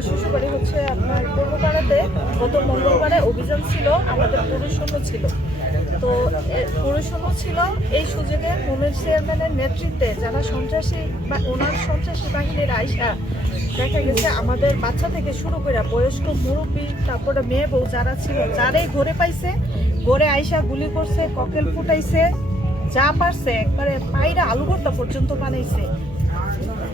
আমার শ্বশুরবাড়ি হচ্ছে আপনার পূর্বপাড়াতে। গত মঙ্গলবারে অভিযান ছিল, আমাদের পুরুষ শূন্য ছিল। তো পুরুষ শূন্য ছিল এই সুযোগে মোমেন চেয়ারম্যানের নেতৃত্বে যারা সন্ত্রাসী বা ওনার সন্ত্রাসী বাহিনীর আইসা দেখা গেছে আমাদের বাচ্চা থেকে শুরু করে বয়স্ক মুরব্বী, তারপরে মেয়ে বউ যারা ছিল, যারাই ঘরে পাইছে ঘরে আইসা গুলি করছে, ককেল ফুটাইছে, যা পারছে একবারে পায়রা আলু ভর্তা পর্যন্ত বানাইছে।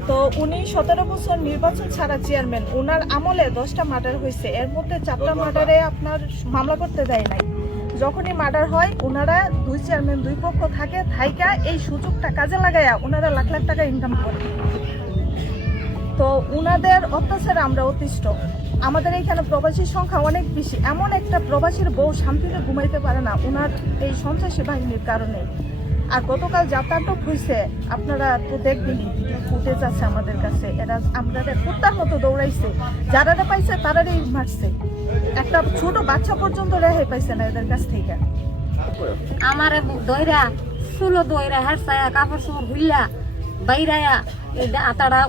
তো উনি 17 বছর নির্বাচন ছাড়া চেয়ারম্যান, ওনার আমলে 10টা মার্ডার হয়েছে, এর মধ্যে 4টা মার্ডারে আপনার মামলা করতে দেয় নাই। যখনই মার্ডার হয় ওনারা দুই চেয়ারম্যান দুই পক্ষ থাকে, থাইকা এই সুযোগটা কাজে লাগাইয়া ওনারা লাখ লাখ টাকা ইনকাম করে। তো উনাদের অত্যাচারে আমরা অতিষ্ঠ। আমাদের এইখানে প্রবাসীর সংখ্যা অনেক বেশি, এমন একটা প্রবাসীর বউ শান্তিতে ঘুমাইতে পারে না ওনার এই সন্ত্রাসী বাহিনীর কারণে। আর গতকাল যাতায়াত হয়েছে, আপনারা তো দেখবেনই, ফুটেজ আছে আমাদের কাছে। এরা আমরা কুত্তার মতো দৌড়াইছে, যারা পাইছে তারারই মারছে, একটা ছোট বাচ্চা পর্যন্ত রেহাই পাইছে না এদের কাছ থেকে। আমার দইরা চুলো দইরা হারছায়া কাপড় চোপড় হুইলা বাইরায়া আতাড়া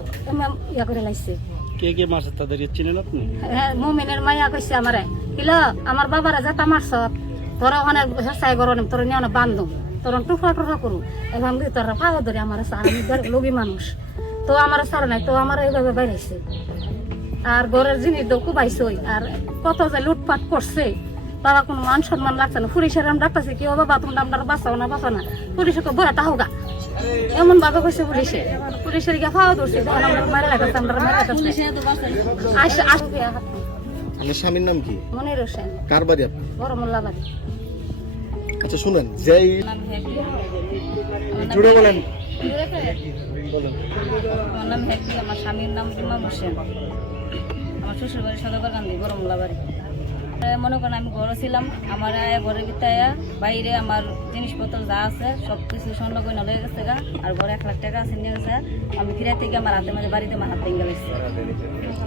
ইয়া করে লাইছে। কে কে মারছে তাদের চিনেন আপনি? হ্যাঁ, মুমিনের মাইয়া কইছে আমারে, কিল আমার বাবারা যেটা মারছ তোরা ওখানে হারছায় গরম তোর নিয়ে বান্ধব তোর টুকরা টুকরা করু এবং তোরা পাওয়া ধরে আমার আমি লোভী মানুষ, তো আমার সার নাই, তো আমার এইভাবে বাইরেছে। আর ঘরের জিনিস তো কুবাইছই, আর কত যে লুটপাট করছে তারা কোনো মান সম্মান লাগছে না। পুলিশের আমি ডাকতেছি কি বাবা তুমি আপনারা বাঁচাও না পুলিশে তো বড়টা হোক এমন ভাবে কইছে পুলিশে, পুলিশের গিয়ে পাওয়া ধরছে মারা রাখছে আমরা মারা রাখছে। আপনার স্বামীর নাম কি? মনির হোসেন। কার বাড়ি আপনি? বড় মোল্লা বাড়ি। আচ্ছা শুনেন, যেই জুড়ে বলেন বলেন। আমার নাম হ্যাপি, আমার স্বামীর নাম ইমাম হোসেন, আমার শ্বশুর বাড়ি সদরকান্দি বড় মোল্লা বাড়ি। মনে করেন আমি ঘরে ছিলাম, আমার ঘরের ভিতরে বাইরে আমার জিনিসপত্র যা আছে সব কিছু স্বর্ণ গয়না লয়ে গেছে গা, আর ঘরে 1 লাখ টাকা আছে নিয়ে গেছে। আমি ফিরে থেকে আমার হাতে মাঝে বাড়িতে আমার হাত ভেঙে গেছে,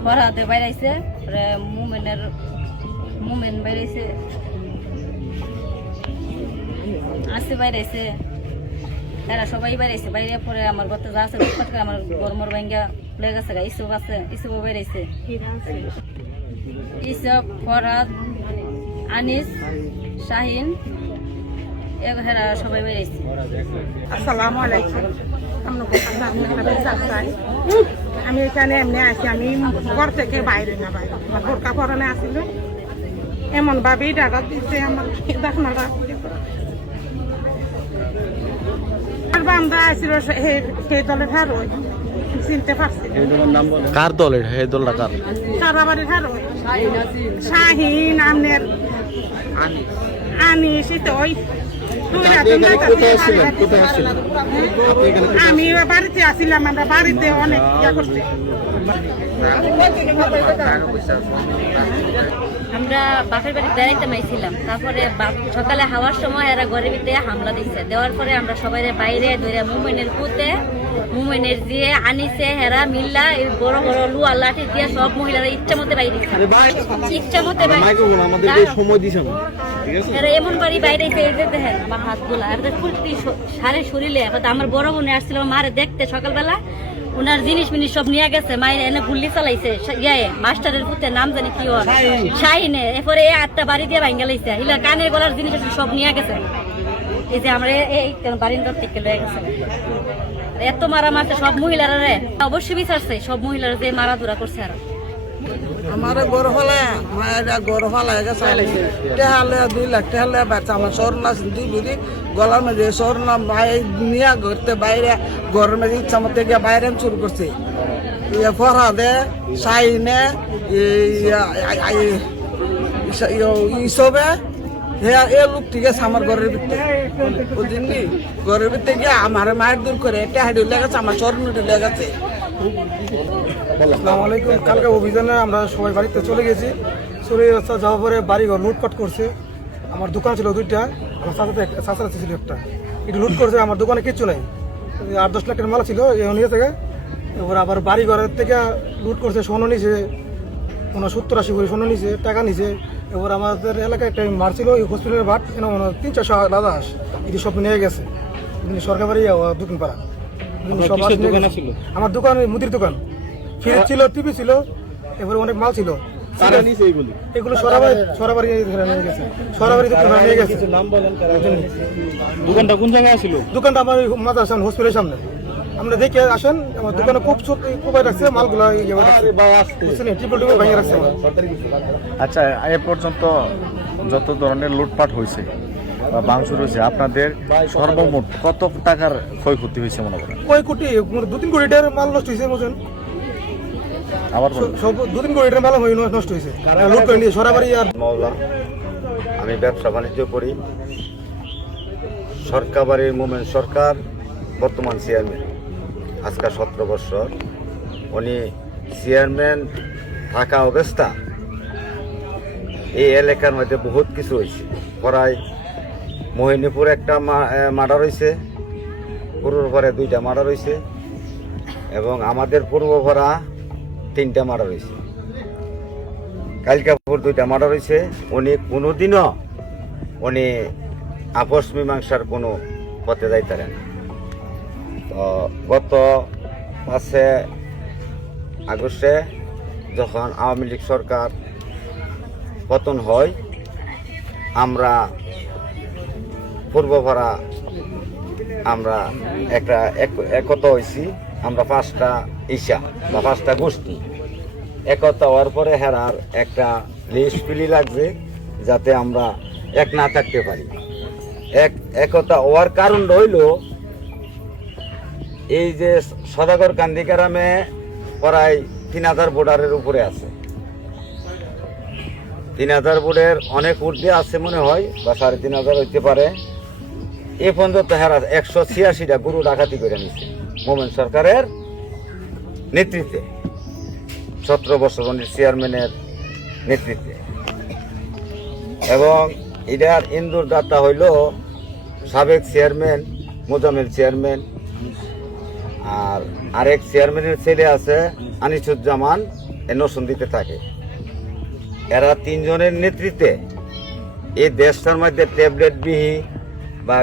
বড় হাতে বাইরাইছে, মুমেন বাইরাইছে, আসতে বাইরাইছে, এরা সবাই বাইরাইছে। বাইরে পরে আমার ঘরতে যা আছে আমার গরমর ভেঙ্গা লয়ে গেছে গা। ইসব আছে, ইসবও বাইরাইছে, ইসব, ফরহাদ, আনিস, শাহিন, এরা সবাই বেরিয়েছে। আসসালামু আলাইকুম। আমি এখানে এমনি আছি, আমি ঘর থেকে বাইরে না, বাইরে বোরকা পরানে আসিল, এমন ভাবেই ডাকা দিচ্ছে আমার দেখানোটা। আমরা আসছিল সেই দলের হারোয়, চিনতে পারছি। কার দলের? হে দলটা কার? সারাবাড়ির হারোয় শাহিন, আমনের আনিস, ওই আমি বাড়িতে আসছিলাম, আমরা বাড়িতে অনেক ইয়া করছি। আমরা বাপের বাড়ি বেড়াইতে মাইছিলাম, তারপরে সকালে হাওয়ার সময় এরা ঘরের ভিতরে হামলা দিচ্ছে, দেওয়ার পরে আমরা সবাই বাইরে ধরে মুমেনের পুঁতে মুমেনের দিয়ে আনিছে, হেরা মিল্লা বড় বড় লুয়া লাঠি দিয়ে সব মহিলারা ইচ্ছা মতে বাইরে ইচ্ছা মতে এরা এমন বাড়ি বাইরে দেখেন আমার হাতগুলা সারে শরীরে। আমার বড় বোনে আসছিল মারে দেখতে সকালবেলা, ওনার জিনিস মিনিস সব নিয়ে গেছে, মায়ের এনে গুল্লি চালাইছে, মাস্টারের পুতে নাম জানি কি হয় শাহিনে, এরপরে এই 8টা বাড়ি দিয়ে ভাঙ্গা লাইছে, হিলা কানের গলার জিনিস সব নিয়ে গেছে। এই যে আমরা এই বারিন্দার থেকে লয়ে গেছে, এত মারা মারছে সব মহিলারা, অবশ্যই বিচারছে সব মহিলারা যে মারা ধরা করছে। আর আমার গড় হলে মায়েরা গড় হলে গেছে, টেহালে 2 লাখ টেহালে বাচ্চা আমার স্বর্ণ আছে 2 বুড়ি গলার মধ্যে স্বর্ণ ভাই নিয়ে ঘুরতে বাইরে ঘরের মধ্যে ইচ্ছা মতো গিয়ে বাইরে শুরু করছে। ফরহাদে শাহিনে ইসবে এ লোক ঠিক আছে আমার ঘরের ভিতরে বুঝলি, ঘরের ভিতরে গিয়ে আমার মায়ের দূর করে টেহাডি লেগেছে, আমার স্বর্ণটি লেগেছে। আসসালামু আলাইকুম। কালকে অভিযানে আমরা সবাই বাড়িতে চলে গেছি, চলে যাওয়ার পরে বাড়িঘর লুটপাট করছে। আমার দোকান ছিল 2টা, আমার চাচার ছিল একটা, একটু লুট করছে। আমার দোকানে কিচ্ছু নাই, 8-10 লাখ টাকার মাল ছিল নিয়ে থেকে। এবার আবার বাড়ি ঘরের থেকে লুট করছে, স্বর্ণ নিছে, 70-80 করে স্বর্ণ নিছে, টাকা নিছে। এবার আমাদের এলাকায় একটা মার ছিল, হসপিটালের ভাট 300-400 লাদাস, এটি সব নিয়ে গেছে সরকার বাড়ি দোকান পাড়া। আমার দোকান মুদির দোকান, ফ্রিজ ছিল, টিভি ছিল, এরপরে অনেক মাল ছিল, কারা নিছে এইগুলি? এগুলো সরাবাড়ি ধরে নিয়ে গেছে, সরাবাড়ি ধরে নিয়ে গেছে। নাম বলেন কারা নিছে? দোকানটা কোন জায়গায় ছিল? দোকানটা আমার মাথা আসেন হসপিটালের সামনে, আমরা দেখে আসেন আমার দোকানে খুব কোপাই রাখছে মালগুলো, ট্রিপল ভেঙে রাখছে আমার। আচ্ছা, এ পর্যন্ত যত ধরনের লুটপাট হয়েছে বা ভাঙচুর হয়েছে, আপনাদের সর্বমোট কত টাকার ক্ষয়ক্ষতি হয়েছে মনে করেন? কয় কোটি, 2-3 কোটি টাকার মাল নষ্ট হয়েছে বুঝেন, আবার বলুন। সব 2-3 কোটি টাকার মাল নষ্ট হয়েছে লুট করে নিয়ে সরাবাড়ি। আর মাওলা, আমি ব্যবসা বাণিজ্য করি। সরকারবাড়ির মোমেন সরকার বর্তমান চেয়ারম্যান, আজকাল 17 বছর উনি চেয়ারম্যান থাকা অবস্থা এই এলাকার মধ্যে বহুত কিছু হয়েছে। প্রায় মোহিনীপুর একটা মার্ডার হয়েছে, পূর্ব ভরে 2টা মার্ডার হয়েছে এবং আমাদের পূর্ব ভরা 3টা মার্ডার হয়েছে। কালকাপুর 2টা মার্ডার হয়েছে। উনি কোনোদিনও উনি আপোষ মীমাংসার কোনো পথে যাইতারেন না। তো গত 5 আগস্টে যখন আওয়ামী লীগ সরকার পতন হয়, আমরা পূর্বভরা আমরা একটা একতা হয়েছি। আমরা 5টা ইসা বা 5টা গোষ্ঠী একতা হওয়ার পরে হেরার একটা লিস্ট ফিলি লাগবে যাতে আমরা এক না থাকতে পারি। একতা হওয়ার কারণ হইল এই যে সদাগর কান্দি গ্রামে প্রায় 3000 ভোটারের উপরে আছে। 3000 ভোটের অনেক ঊর্ধ্বে আছে মনে হয়, বা 3500 হইতে পারে। এ পর্যন্ত হেরা 186টা গরু ডাকাতি করে নিচ্ছে মোমেন সরকারের নেতৃত্বে, 17 বছর চেয়ারম্যানের নেতৃত্বে। এবং এটার ইন্দুর দাতা হইল সাবেক চেয়ারম্যান মোজামেল চেয়ারম্যান, আর আরেক চেয়ারম্যানের ছেলে আছে আনিসুজ্জামান, নরসিংদীতে থাকে। এরা 3 জনের নেতৃত্বে এই দেশটার মধ্যে ট্যাবলেট বিহি বা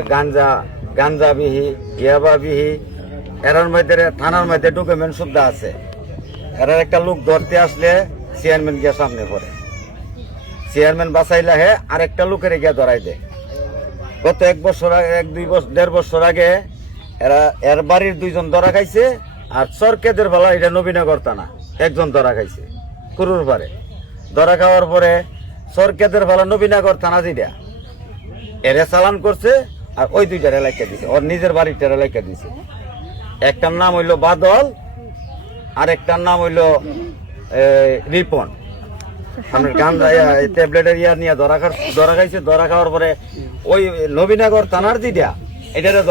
গাঞ্জা বিহি, ইয়াবা বিহি, এরার মধ্যে থানার মধ্যে ডকুমেন্ট সুদ্ধা আছে। এরা একটা লোক ধরতে আসলে চেয়ারম্যান গিয়ে সামনে পড়ে, চেয়ারম্যান বাঁচাইলে হে আরেকটা লোকের গিয়ে ধরাই দেয়। গত 1-2 বছর আগে এর বাড়ির 2 জন ধরা খাইছে, আর চরকেদের বেলা এটা নবীনগর থানা 1 জন ধরা খাইছে কুরুর পারে। ধরা খাওয়ার পরে চরকেদের বেলা নবীনগর থানা যেটা এরা চালান করছে, আর ওই 2টার এলাকা দিছে, ওর নিজের বাড়িটার এলাকা দিছে। একটার নাম হইল বাদল, আর একটার নাম হইল রিপন। আমরা গাঞ্জা ট্যাবলেটের নিয়ে ধরা খাইছে। ধরা খাওয়ার পরে ওই নবীনগর থানার যেটা এটারে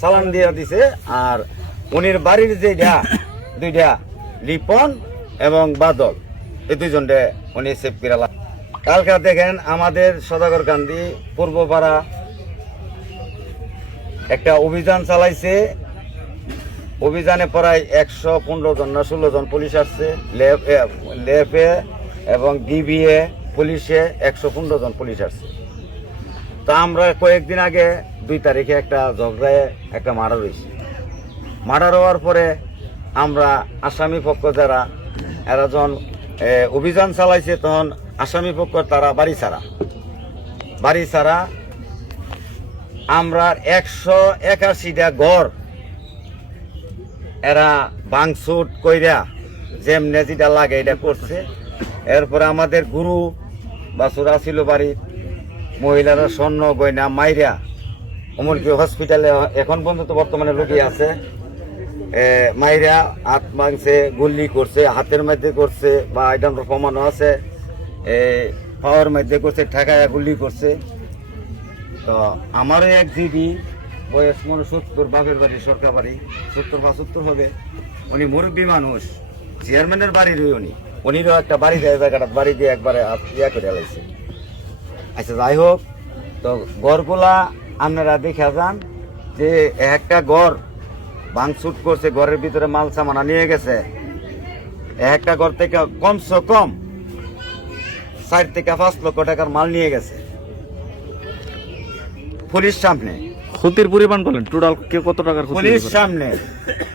চালান দিয়ে দিছে, আর উনির বাড়ির যেটা 2টা রিপন এবং বাদল, এই 2 জনকে উনি সেভ করে। কালকা দেখেন আমাদের সদাগর কান্দি পূর্বপাড়া একটা অভিযান চালাইছে। অভিযানে প্রায় 115 জন না 16 জন পুলিশ আসছে, লেফে এবং ডিবিএ পুলিশে 115 জন পুলিশ আসছে। তা আমরা কয়েকদিন আগে 2 তারিখে একটা ঝগড়ায় একটা মার্ডার হয়েছে। মার্ডার হওয়ার পরে আমরা আসামি পক্ষ যারা এরা যখন অভিযান চালাইছে, তখন আসামি পক্ষ তারা বাড়ি ছাড়া আমরা 181টা ঘর এরা ভাঙচুর কইরা যেমনে যেটা লাগে এটা করছে। এরপরে আমাদের গুরু বাছুরা ছিল বাড়ির, মহিলারা স্বর্ণ গয়না মাইরা অমরকি হসপিটালে এখন পর্যন্ত বর্তমানে রোগী আছে, মাইরা হাত ভাঙছে, গুল্লি করছে, হাতের মধ্যে করছে, বা এটা প্রমাণও আছে, পাওয়ার মধ্যে করছে, ঠেকায়া গুল্লি করছে। তো আমারও এক দিদি বয়স 70, বাপের বাড়ি সরকার বাড়ি 70-75 হবে। উনি মুরব্বী মানুষ, চেয়ারম্যানের বাড়ির উনিরও একটা বাড়ি দেয়, জায়গাটা বাড়ি দিয়ে একবারে করে আলাইছে। আচ্ছা, যাই হোক, তো ঘরগুলা আপনারা দেখা যান যে একটা ঘর ভাঙচুর করছে, ঘরের ভিতরে মাল সামানা নিয়ে গেছে। একটা ঘর থেকে কমসে কম 4 থেকে 5 লক্ষ টাকার মাল নিয়ে গেছে পুলিশ সামনে। ক্ষতির পরিমাণ বলেন, টোটাল কত টাকার ক্ষতি? পুলিশ সামনে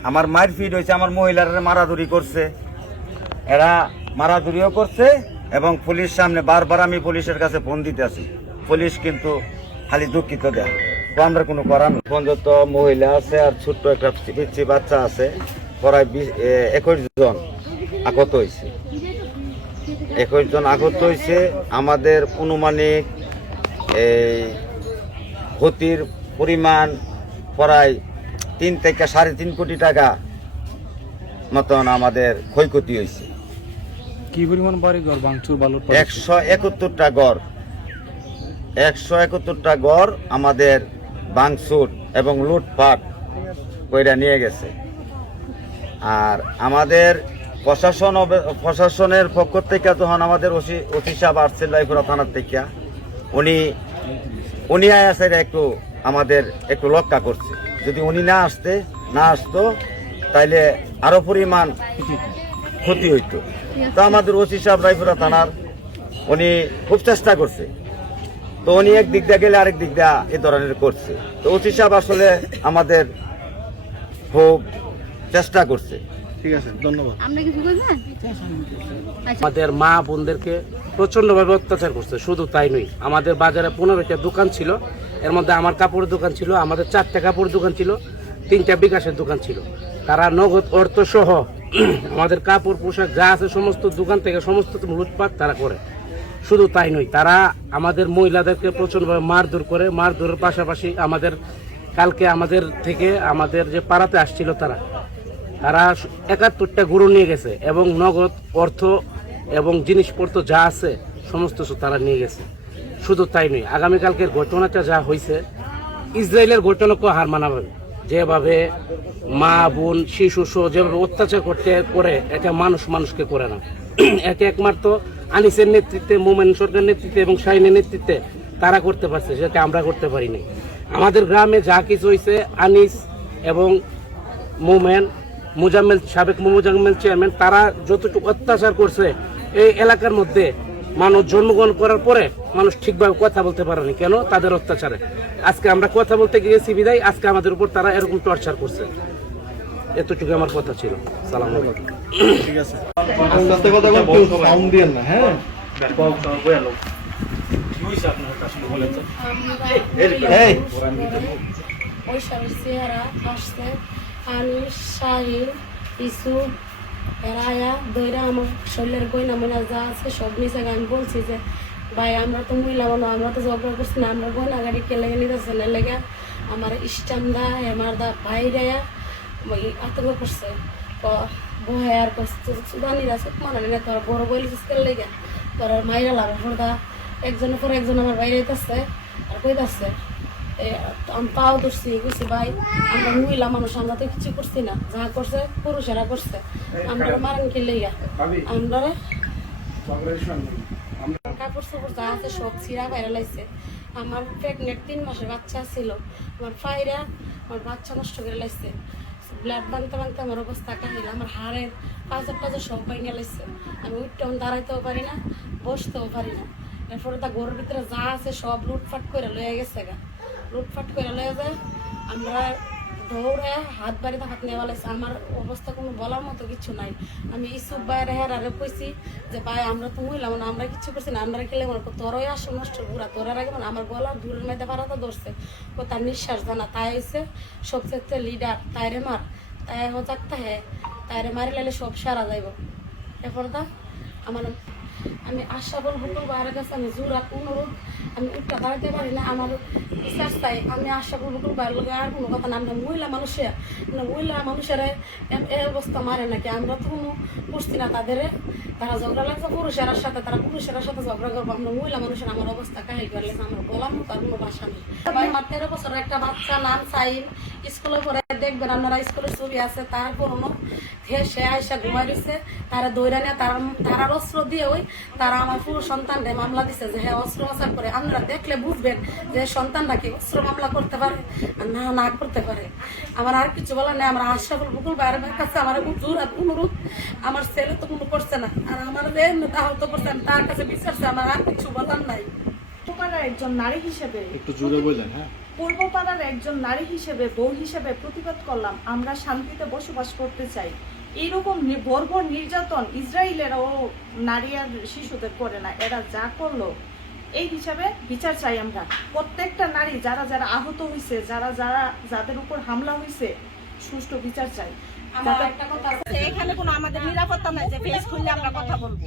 আমার মারপিট হয়েছে, আমার মহিলারা মারাধরি করছে। এরা মারাধুরিও করছে এবং পুলিশ সামনে বারবার আমি পুলিশের কাছে ফোন দিতে আসি, পুলিশ কিন্তু খালি দুঃখিত দেয়, তো আমরা কোনো করার নেই। পর্যন্ত মহিলা আছে আর ছোট্ট একটা পিচ্ছি বাচ্চা আছে, প্রায় 21 জন আহত হয়েছে। 21 জন আহত হয়েছে। আমাদের অনুমানিক এই ক্ষতির পরিমাণ প্রায় 3 থেকে 3.5 কোটি টাকা মতন আমাদের ক্ষয়ক্ষতি হয়েছে। কি পরিমাণ বাড়ি ঘর ভাঙচুর বালুর 171টা গড়, 171টা গড় আমাদের ভাঙচুর এবং লুটপাট কইরা নিয়ে গেছে। আর আমাদের প্রশাসনের পক্ষ থেকে যখন আমাদের ওসি সাহেব আসছিল লাইপুরা থানার থেকে, উনি আয়াসের একটু আমাদের একটু রক্ষা করছে। যদি উনি না আসতো তাইলে আরো পরিমাণ ক্ষতি হইতো। তো আমাদের ওসি সাহেব রায়পুরা থানার উনি খুব চেষ্টা করছে, তো উনি এক দিক দিয়ে গেলে আরেক দিক দিয়ে এ ধরনের করছে। তো ওসি সাহেব আসলে আমাদের খুব চেষ্টা করছে। ঠিক আছে, ধন্যবাদ। আপনি কিছু বলবেন? আমাদের মা বোনদেরকে প্রচণ্ডভাবে অত্যাচার করছে। শুধু তাই নয়, আমাদের বাজারে 15টা দোকান ছিল, এর মধ্যে আমার কাপড়ের দোকান ছিল, আমাদের 4টা কাপড়ের দোকান ছিল, 3টা বিকাশের দোকান ছিল। তারা নগদ অর্থ সহ আমাদের কাপড় পোশাক যা আছে সমস্ত দোকান থেকে সমস্ত লুটপাট তারা করে। শুধু তাই নয়, তারা আমাদের মহিলাদেরকে প্রচণ্ডভাবে মারধর করে। মারধরের পাশাপাশি কালকে আমাদের থেকে আমাদের যে পাড়াতে আসছিল তারা 71টা গরু নিয়ে গেছে এবং নগদ অর্থ এবং জিনিসপত্র যা আছে সমস্ত কিছু তারা নিয়ে গেছে। শুধু তাই নয়, আগামীকালকের ঘটনাটা যা হয়েছে ইসরায়েলের ঘটনাকেও হার মানাবে। যেভাবে মা বোন শিশু সহ যেভাবে অত্যাচার করে এটা মানুষকে করে না। এটা একমাত্র আনিসের নেতৃত্বে, মোমেন সরকার নেতৃত্বে এবং শাহিনের নেতৃত্বে তারা করতে পারছে, সেটা আমরা করতে পারিনি। আমাদের গ্রামে যা কিছু হয়েছে, আনিস এবং মোমেন সাবেক মুজাম্মেল চেয়ারম্যান তারা যতটুকু অত্যাচার করছে এই এলাকার মধ্যে, মানুষ জন্মগ্রহণ করার পরে মানুষ ঠিকভাবে কথা বলতে পারেনি। কেন? তাদের অত্যাচারে। আজকে আমরা কথা বলতে গিয়েছি বিদায় আজকে আমাদের উপর তারা এরকম টর্চার করছে। এতটুকু আমার কথা ছিল। সালাম আলাইকুম। ঠিক আছে, আস্তে আস্তে কথা বল, কেউ সাউন্ড দিয়েন না। হ্যাঁ, এই ওই সবের চেহারা আসছে, আমি শাহিন ইসুফ এরায়া দইরা আমার শরীরের গয়না ময়না যা আছে সব নিচে। আমি বলছি যে ভাই আমরা তো মহিলা বানো, আমরা তো ঝগড়া করছি না, আমরা গয়না গাড়ি কেলে নিতেছে না লেগে আমার স্টামদা আমার দা ভাইরা আতঙ্ক করছে। বহে আর সুদানিরা সব মানানি না, তোর বড় বলিস লেগে তোর মাইরা লাগে ফোরদা একজনের পর একজন আমার বাইরে যেতেছে আর কইতাছে। আমি পাও ধরছি, বুঝছি ভাই আমরা মহিলা মানুষ, আমরা তো কিছু করছি না, যা করছে পুরুষেরা করছে। আমরা মারান কি লেগা আমরা কাপড় চোপড় যা আছে সব ছিঁড়া বাইরে লাইছে। আমার প্রেগনেন্ট 3 মাসের বাচ্চা ছিল, আমার পায়রা আমার বাচ্চা নষ্ট করে লাইছে। ব্লাড বানতে বানতে আমার অবস্থা কাহিল, আমার হাড়ের পাঁচটা সব বাইনে লাইছে। আমি উঠতেও দাঁড়াইতেও পারি না, বসতেও পারি না। এরপরে তা ঘরের ভিতরে যা আছে সব লুটফাট করে লয়ে গেছে গা, লুটফাট করে লয়ে যায়। আমরা দৌড়ে হাত বাড়িতে হাত নেওয়া লাগছে। আমার অবস্থা কোনো বলার মতো কিছু নাই। আমি ইসুফ বাইরে হেরারে কইছি যে ভাই আমরা তো মহিলা মানে আমরা কিছু করছি না, আমরা খেলে মনে তোরই আসো নষ্ট ঘুরা তোর আগে মানে আমার গলা দূরের মেয়েদের পাড়াতে ধরছে। ও তার নিঃশ্বাস জানা তাই হয়েছে সবচেয়ে লিডার, তাইরে মার তাই হজাকতা হ্যাঁ তাইরে মারি লাইলে সব সারা যাইব। এরপর দা আমি আশা বলবো বাইরের কাছে আমি জোরা অনুরোধ, আমি উঠটা দাঁড়াতে পারি না, আমার বিশ্বাস চাই। আমি আশা করবো বাইরের লোক আর কোনো কথা না, আমরা মহিলা মানুষেরা এই অবস্থা মারে নাকি? আমরা তো কোনো করছি না তাদের, তারা ঝগড়া লাগছে পুরুষের সাথে, তারা পুরুষের সাথে ঝগড়া করবো। আমরা মহিলা মানুষের আমার অবস্থা কাহিল করে আমার বলার মতো আর কোনো বাসা নেই। আমার 13 বছরের একটা বাচ্চা নাম সাইন, স্কুলে পড়ে দেখবেন আপনারা স্কুলের ছবি আছে, তার পুরনো সে আয়সা ঘুমাই দিচ্ছে, তারা দৌড়া নিয়ে তারা অস্ত্র দিয়ে ওই তারা আমার পুরো সন্তানরে মামলা দিচ্ছে যে হ্যাঁ অস্ত্র আচার করে। আপনারা দেখলে বুঝবেন যে সন্তানরা কি অস্ত্র মামলা করতে পারে না করতে পারে। আমার আর কিছু বলার নেই। আমরা আশরাফুল বুকুল বাইরের কাছে আমার জোর অনুরোধ, আমার ছেলে তো কোনো করছে না আর আমার আহত করছে, আমি তার কাছে বিচারছে, আমার আর কিছু বলার নাই। পূর্বপাড়ার একজন নারী হিসেবে একটু জোরে বললেন। হ্যাঁ, পূর্বপাড়ার একজন নারী হিসেবে বউ হিসেবে প্রতিবাদ করলাম। আমরা শান্তিতে বসবাস করতে চাই, এইরকম বর্বর নির্যাতন ইসরায়েলেরাও নারী আর শিশুদের করে না, এরা যা করলো এই হিসাবে বিচার চাই আমরা। প্রত্যেকটা নারী যারা যারা আহত হয়েছে, যাদের উপর হামলা হয়েছে, সুষ্ঠু বিচার চাই। আমার একটা কথা আছে, এখানে কোনো আমাদের নিরাপত্তা নাই যে ফেস খুললে আমরা কথা বলবো।